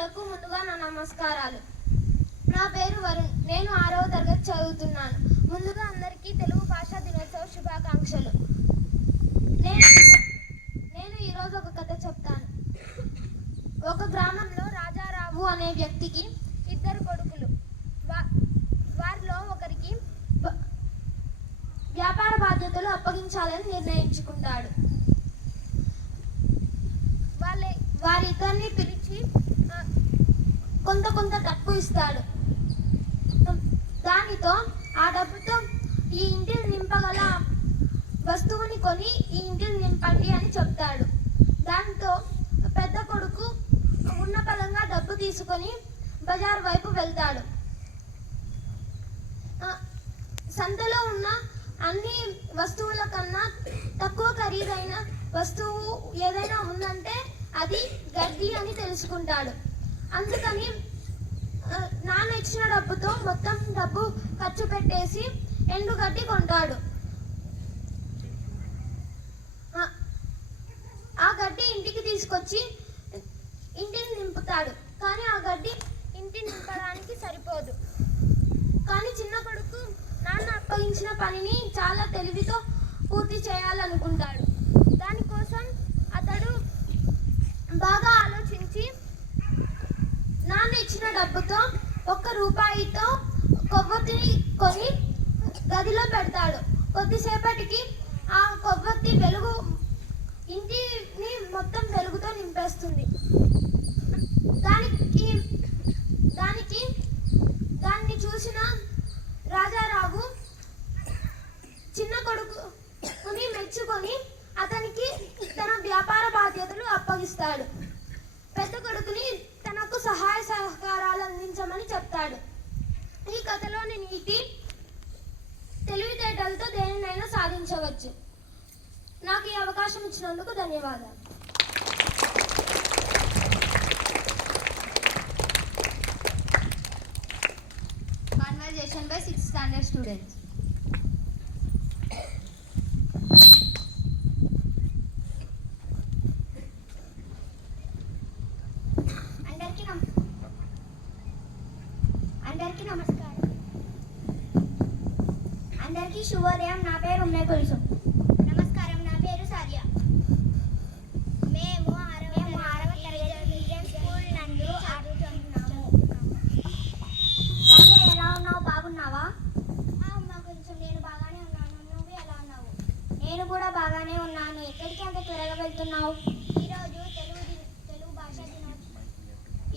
మిత్రులకు ముందుగా నా నమస్కారాలు. నా పేరు వరుణ్. నేను 6వ తరగతి చదువుతున్నాను. ముందుగా అందరికీ తెలుగు భాషా దినోత్సవ శుభాకాంక్షలు. నేను ఈరోజు ఒక కథ చెప్తాను. ఒక గ్రామంలో రాజారావు అనే వ్యక్తికి 2 కొడుకులు. వారిలో ఒకరికి వ్యాపార బాధ్యతలు అప్పగించాలని నిర్ణయించుకుంటాడు. వారిద్దరిని పిలిచి కొంత డబ్బు ఇస్తాడు. దానితో ఆ డబ్బుతో ఈ ఇంటిని నింపగల వస్తువుని కొని ఈ ఇంటిని నింపండి అని చెప్తాడు. దాంతో పెద్ద కొడుకు ఉన్న పలంగా డబ్బు తీసుకొని బజార్ వైపు వెళ్తాడు. సంతలో ఉన్న అన్ని వస్తువుల కన్నా తక్కువ ఖరీదైన వస్తువు ఏదైనా ఉందంటే అది గడ్డి అని తెలుసుకుంటాడు. అందుకని నాన్న ఇచ్చిన డబ్బుతో మొత్తం డబ్బు ఖర్చు పెట్టేసి ఎండుగడ్డి కొంటాడు. ఆ గడ్డి ఇంటికి తీసుకొచ్చి ఇంటిని నింపుతాడు. కానీ ఆ గడ్డి ఇంటిని నింపడానికి సరిపోదు. కానీ చిన్న కొడుకు నాన్న అప్పగించిన పనిని చాలా తెలివితో పూర్తి చేయాలనుకుంటాడు. దానికోసం అతడు బాగా ఆలోచించి నాన్న ఇచ్చిన డబ్బుతో 1 రూపాయితో కొవ్వొత్తిని కొని గదిలో పెడతాడు. కొద్దిసేపటికి ఆ కొవ్వొత్తి వెలుగు ఇంటిని మొత్తం వెలుగుతో నింపేస్తుంది. దాన్ని చూసిన రాజారావు చిన్న కొడుకుని మెచ్చుకొని అతనికి తన వ్యాపార బాధ్యతలు అప్పగిస్తాడు. పెద్ద కొడుకుని తనకు సహాయ సహకారాలు అందించమని చెప్తాడు. ఈ కథలోని నీతి తెలివితేటలతో దేనినైనా సాధించవచ్చు. నాకు ఈ అవకాశం ఇచ్చినందుకు ధన్యవాదాలు. Conversation by 6th standard students. అందరికీ నమస్కారం. అందరికీ శుభోదయం. నా పేరు ఉమ్మే కొలుసు. నమస్కారం. నా పేరు సార్య. మేము 6వ తరగతి స్కూల్ నందు చదువుతున్నాము. సార్య, ఎలా ఉన్నావు? బాగున్నావా? అమ్మ, కొంచెం నేను బాగానే ఉన్నాను. నువ్వు ఎలా ఉన్నావు? నేను కూడా బాగానే ఉన్నాను. ఎక్కడికి అంత త్వరగా వెళ్తున్నావు?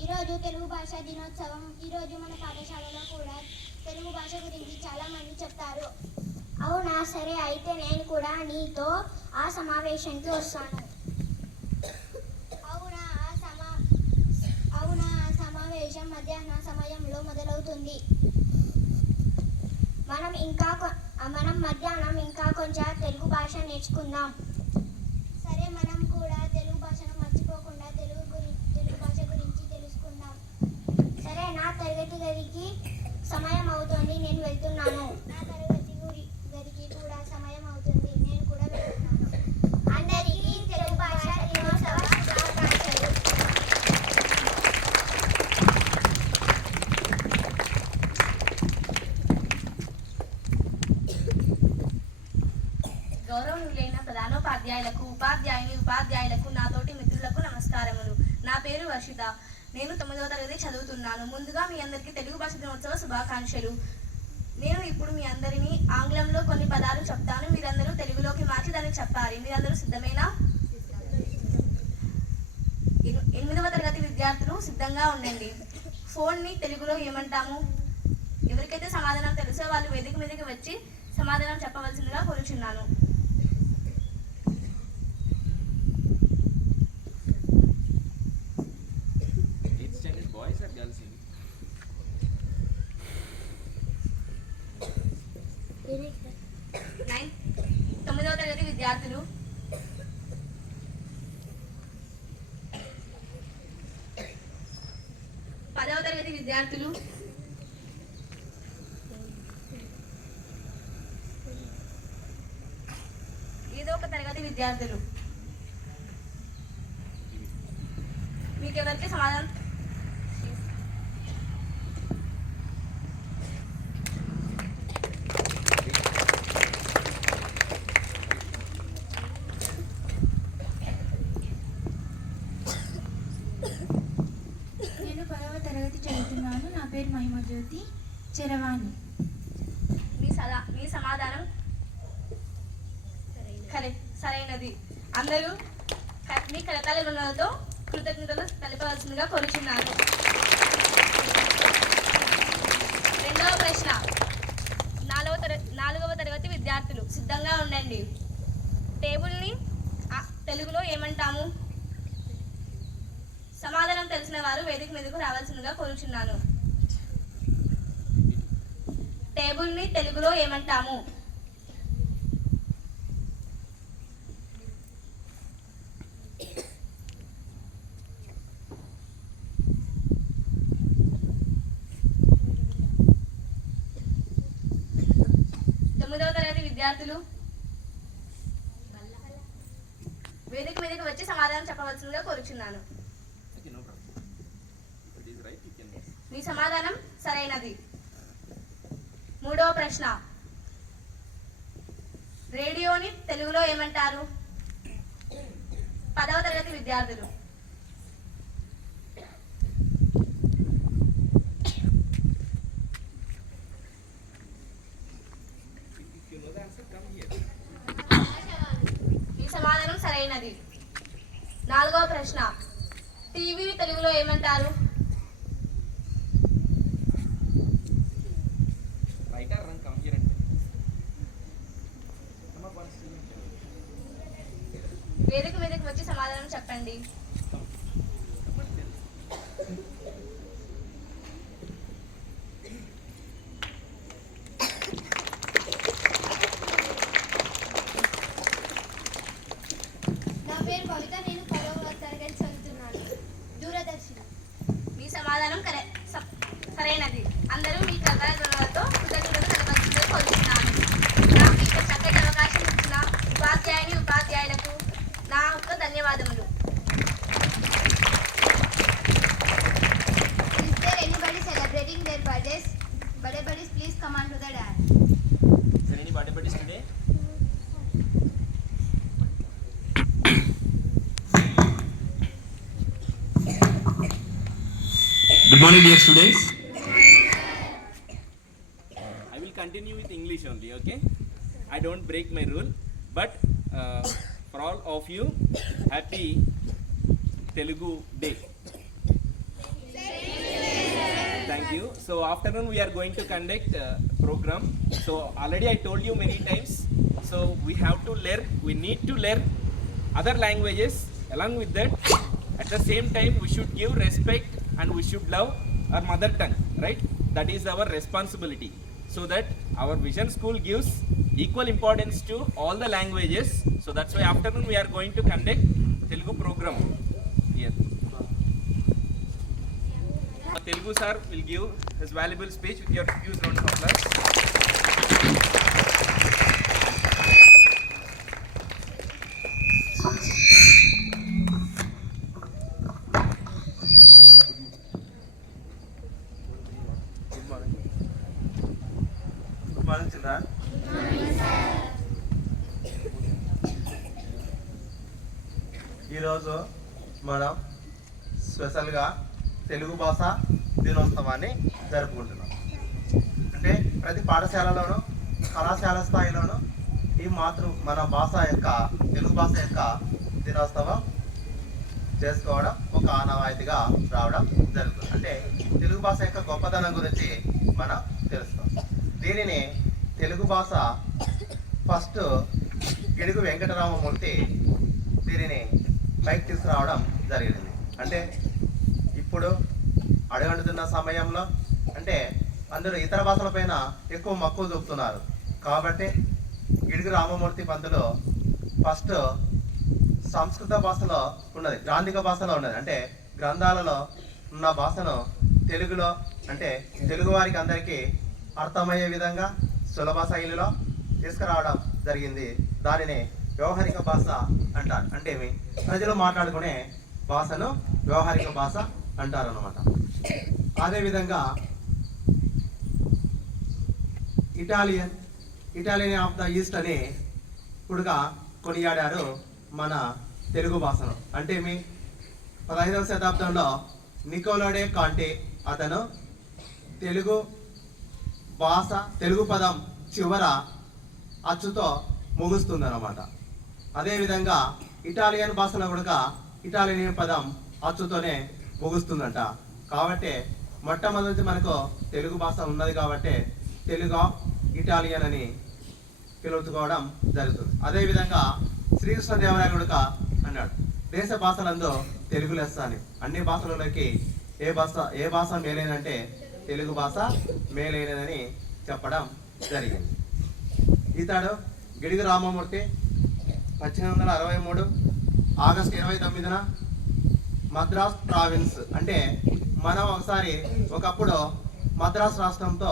ఈరోజు తెలుగు భాషా దినోత్సవం. ఈరోజు మన పాఠశాలలో కూడా తెలుగు భాష గురించి చాలా మంది చెప్తారు. అవునా? సరే, అయితే నేను కూడా నీతో ఆ సమావేశానికి వస్తాను. అవునా? ఆ సమావేశం మధ్యాహ్న సమయంలో మొదలవుతుంది. మనం మధ్యాహ్నం ఇంకా కొంచెం తెలుగు భాష నేర్చుకుందాం. సరే, మనం కూడా తెలుగు భాషను మర్చిపోకుండా తెలుగు భాష గురించి తెలుసుకుందాం. సరే, నా తరగతి గదికి సమయం అవుతుంది. నేను వెళ్తున్నాను. నా తరగతి గదికి కూడా సమయం అవుతుంది. నేను కూడా వెళ్తున్నాను. అందరికీ తెలుగు భాష దినోత్సవ శుభాకాంక్షలు. గౌరవనీయులైన ప్రధానోపాధ్యాయులకు, ఉపాధ్యాయులకు, నాతోటి మిత్రులకు నమస్కారములు. నా పేరు వర్షిత. నేను 9వ తరగతి చదువుతున్నాను. ముందుగా మీ అందరికీ తెలుగు భాష దినోత్సవ శుభాకాంక్షలు. నేను ఇప్పుడు మీ అందరినీ ఆంగ్లంలో కొన్ని పదాలు చెప్తాను. మీరందరూ తెలుగులోకి మార్చి దాన్ని చెప్పాలి. మీరందరూ సిద్ధమేనా? 8వ తరగతి విద్యార్థులు సిద్ధంగా ఉండండి. ఫోన్ని తెలుగులో ఏమంటాము? ఎవరికైతే సమాధానం తెలుసో వాళ్ళు వేదిక మీదకి వచ్చి సమాధానం చెప్పవలసిందిగా కోరుచున్నాను. తొమ్మిదవ తరగతి విద్యార్థులు, 10వ తరగతి విద్యార్థులు, ఏదో ఒక తరగతి విద్యార్థులు. మీకెవరికి సమాధానం పరమజ్యోతి చరవాణి. మీ సమాధానం సరైనది. అందరూ మీ కరతాళ రుణాలతో కృతజ్ఞతలు తెలపవలసిందిగా కోరుచున్నాను. రెండవ ప్రశ్న. 4వ తరగతి విద్యార్థులు సిద్ధంగా ఉండండి. టేబుల్ని తెలుగులో ఏమంటాము? సమాధానం తెలిసిన వారు వేదిక మీదకు రావాల్సిందిగా కోరుచున్నాను. టేబుల్ని తెలుగులో ఏమంటాము? విద్యార్థులు వేదిక మీదకి వచ్చి సమాధానం చెప్పవలసిందిగా కోరుచున్నాను. మీ సమాధానం సరైనది. 3వ ప్రశ్న. రేడియోని తెలుగులో ఏమంటారు? 10వ తరగతి విద్యార్థులు. మీ సమాధానం సరైనది. 4వ ప్రశ్న. టీవీని తెలుగులో ఏమంటారు? వేదిక మీదకి వచ్చి సమాధానం చెప్పండి. నా పేరు కవిత, నేను 10వ తరగతి చదువుతున్నాను. దూరదర్శన్. మీ సమాధానం సరైనది. అందరూ మీ కథలతో కృతజ్ఞతలు తెలపాల్సిందిగా కోరుతున్నాను. నాకు ఇంత చక్కటి అవకాశం ఇచ్చిన ఉపాధ్యాయులకు నా యొక్క ధన్యవాదములు. Is there anybody celebrating their birthdays? Birthday buddies, please come on to the dance. Is there any birthday buddies today? Good morning, dear students. I will continue with English only, okay? I don't break my rule, but for all of you, happy Telugu Day. Thank you. So afternoon we are going to conduct program. So already I told you many times. So we have to learn. We need to learn other languages. Along with that, at the same time, we should give respect and we should love our mother tongue. Right? That is our responsibility. So that our Vision School gives equal importance to all the languages. So that's why afternoon we are going to conduct Telugu program here. Telugu sir will give his valuable speech with your huge round of applause. Good morning, children. ఈరోజు మనం స్పెషల్గా తెలుగు భాష దినోత్సవాన్ని జరుపుకుంటున్నాం. అంటే ప్రతి పాఠశాలలోనూ కళాశాల స్థాయిలోనూ మన భాష యొక్క తెలుగు భాష యొక్క దినోత్సవం చేసుకోవడం ఒక ఆనవాయితీగా రావడం జరుగుతుంది. అంటే తెలుగు భాష యొక్క గొప్పతనం గురించి మనం తెలుస్తాం. దీనిని తెలుగు భాష ఫస్ట్ గిడుగు వెంకటరామమూర్తి దీనిని పైకి తీసుకురావడం జరిగింది. అంటే ఇప్పుడు అడుగంటుతున్న సమయంలో అంటే అందరూ ఇతర భాషలపైన ఎక్కువ మక్కువ చూపుతున్నారు. కాబట్టి గిడుగు రామమూర్తి పంతులు ఫస్ట్ సంస్కృత భాషలో ఉన్నది, గ్రాంధిక భాషలో ఉన్నది, అంటే గ్రంథాలలో ఉన్న భాషను తెలుగులో అంటే తెలుగు వారికి అందరికీ అర్థమయ్యే విధంగా సులభ శైలిలో తీసుకురావడం జరిగింది. దానిని వ్యవహారిక భాష అంటారు. అంటే ప్రజలు మాట్లాడుకునే భాషను వ్యవహారిక భాష అంటారు అన్నమాట. అదేవిధంగా ఇటాలియన్ ఆఫ్ ద ఈస్ట్ అని ఇప్పుడుగా కొనియాడారు మన తెలుగు భాషను. అంటే 15వ శతాబ్దంలో నికోలో డే కాంటే అతను తెలుగు భాష తెలుగు పదం చివర అచ్చుతో ముగుస్తుంది అన్నమాట. అదేవిధంగా ఇటాలియన్ భాషలో కూడా ఇటాలియన్ పదం అచ్చుతోనే ముగుస్తుందంట. కాబట్టి మొట్టమొదటి మనకు తెలుగు భాష ఉన్నది కాబట్టి తెలుగు ఇటాలియన్ అని పిలుచుకోవడం జరుగుతుంది. అదేవిధంగా శ్రీకృష్ణదేవరాయలు కూడా అన్నాడు, దేశ భాషలందు తెలుగు లెస్స అని. అన్ని భాషలలోకి ఏ భాష మేలైనంటే తెలుగు భాష మేలైనదని చెప్పడం జరిగింది. ఇతడు గిడుగు రామమూర్తి 1863 ఆగస్టు 29న మద్రాస్ ప్రావిన్స్ అంటే మనం ఒకప్పుడు మద్రాస్ రాష్ట్రంతో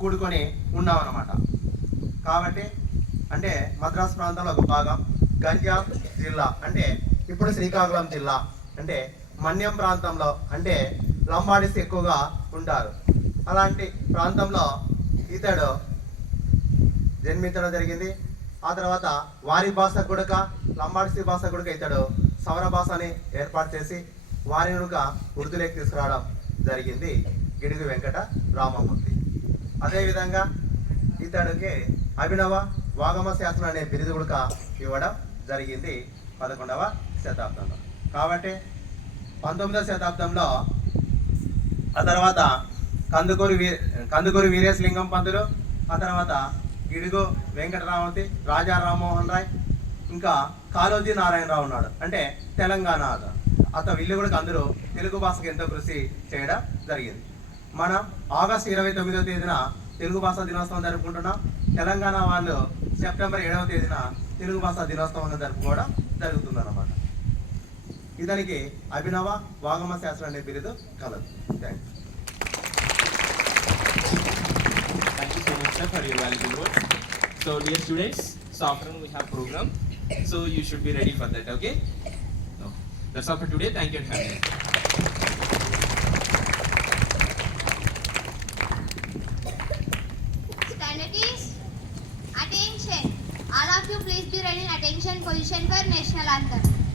కూడుకొని ఉన్నామన్నమాట. కాబట్టి అంటే మద్రాస్ ప్రాంతంలో ఒక భాగం, గంజాం జిల్లా అంటే ఇప్పుడు శ్రీకాకుళం జిల్లా, అంటే మన్యం ప్రాంతంలో అంటే లంబాడీస్ ఎక్కువగా ఉంటారు. అలాంటి ప్రాంతంలో ఇతడు జన్మించడం జరిగింది. ఆ తర్వాత వారి భాష కూడా లంబాడీస్ భాష కూడా ఇతడు సౌర భాషని ఏర్పాటు చేసి వారిని కూడా ఉర్దూలోకి తీసుకురావడం జరిగింది గిడుగు వెంకట రామమూర్తి. అదేవిధంగా ఇతడికి అభినవ వాగమ శాస్త్రం అనే బిరుదు కూడా ఇవ్వడం జరిగింది 11వ శతాబ్దంలో. కాబట్టి 19వ శతాబ్దంలో ఆ తర్వాత కందుకూరి వీరేశలింగం పంతులు, ఆ తర్వాత గిడుగు వెంకటరామూర్తి, రాజా రామ్మోహన్ రాయ్, ఇంకా కాళోజీ నారాయణరావు ఉన్నాడు అంటే తెలంగాణ వీళ్ళు కూడా అందరూ తెలుగు భాషకు ఎంతో కృషి చేయడం జరిగింది. మనం ఆగస్టు 29వ తేదీన తెలుగు భాషా దినోత్సవం జరుపుకుంటున్నాం. తెలంగాణ వాళ్ళు సెప్టెంబర్ 7వ తేదీన తెలుగు భాషా దినోత్సవం జరుపుకోవడం జరుగుతుందన్నమాట. ఇతనికి అభినవ వాగమ శాస్త్రం అనే బిరుదు కలదు. Thank you. Thank you so much, sir, for your valuable words. So, dear students, so afternoon we have program, so you should be ready for that. Okay? No. That's all for today. Thank you and have a nice day. Standards, attention. All of you please be ready in attention position for national anthem.